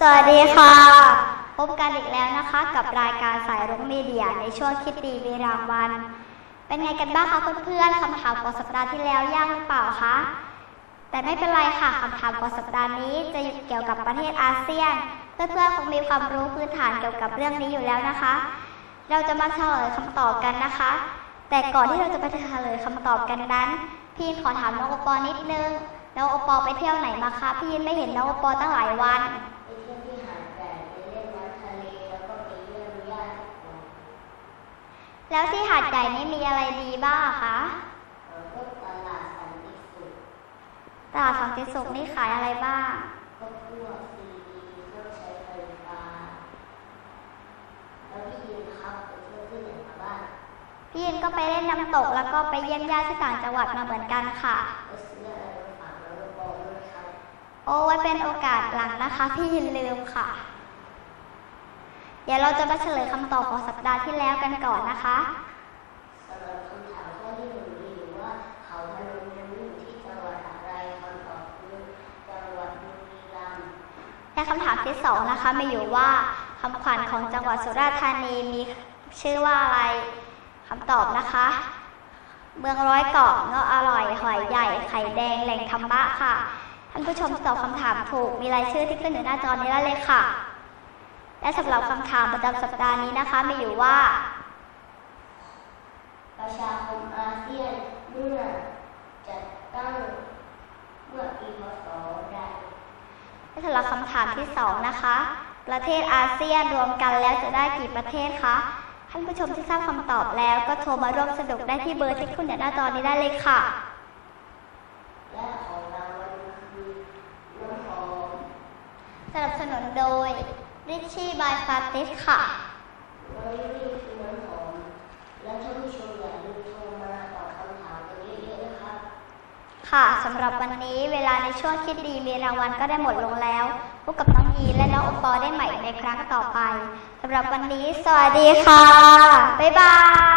สวัสดีค่ะ พบกันอีกแล้วนะคะ กับรายการสายรุ้งมีเดียในช่วงคิดดีมีรางวัล เป็นไงกันบ้างคะเพื่อนๆคำถามของสัปดาห์ที่แล้วยากหรือเปล่าคะ แต่ไม่เป็นไรค่ะคำถามของสัปดาห์นี้จะเกี่ยวกับประเทศอาเซียน เพื่อนๆคงมีความรู้พื้นฐานเกี่ยวกับเรื่องนี้อยู่แล้วนะคะ เราจะมาเฉลยคำตอบกันนะคะ แต่ก่อนที่เราจะไปเฉลยคำตอบกันนั้น พี่ขอถามน้องโอปอนิดนึงน้องโอปอไปเที่ยวไหนมาคะ พี่ยินไม่เห็นน้องโอปอตั้งหลายวัน แล้วที่หาดใหญ่นี่มีอะไรดีบ้างคะพวกตลาดสันติสุขตลาดสันติสุขนี่ขายอะไรบ้างพวกพวกซีดีเครื่องใช้ไฟฟ้า แล้วพี่ยินครับไปเที่ยวที่ไหนมาบ้างพี่ยินก็ไปเล่นน้ำตกแล้วก็ไปเยี่ยมญาติที่ต่างจังหวัดมาเหมือนกันค่ะไปซื้ออะไรมาฝากน้องบอลด้วยครับ โอ้ไว้เป็นโอกาสหลังนะคะ พี่ยินลืมค่ะ เดี๋ยวเราจะมาเฉลยคำตอบของสัปดาห์ที่แล้วกันก่อนนะคะสำหรับคำถามข้อที่หนึ่งมีอยู่ว่าเขาพนมรุ้งอยู่ที่จังหวัดอะไรคำตอบคือจังหวัดบุรีรัมย์และคำถามที่สองนะคะมีอยู่ว่าคำขวัญของจังหวัดสุราษฎร์ธานีมีชื่อว่าอะไรคำตอบนะคะ เมืองร้อยเกาะเงาะอร่อย หอยใหญ่ ไข่แดง แหล่งธรรมะค่ะ ท่านผู้ชมตอบคำถามถูก มีรายชื่อที่ขึ้นอยู่หน้าจอนี้ได้เลยค่ะ และสำหรับคำถามประจำสัปดาห์นี้นะคะมีอยู่ว่า ประชาคมอาเซียนเมื่อจัดตั้งเมื่อปีพศใดและสำหรับคำถามที่สองนะคะ ประเทศอาเซียนรวมกันแล้วจะได้กี่ประเทศคะท่านผู้ชมที่ทราบคำตอบแล้วก็โทรมาร่วมสนุกได้ที่เบอร์ที่ขึ้นอยู่หน้าจอนี้ได้เลยค่ะและของรางวัลคือน้ำหอมสนับสนุนโดย Richie by Fatis ค่ะไว้นี่คือน้ำหอมและท่านผู้ชมอย่าลืมโทรมาตอบคำถามกันเยอะๆนะครับ ค่ะสำหรับวันนี้เวลาในช่วงคิดดีมีรางวัลก็ได้หมดลงแล้วพบกับน้องยีนและน้องโอปอได้ใหม่ในครั้งต่อไปสำหรับวันนี้ สวัสดีค่ะ บ๊ายบาย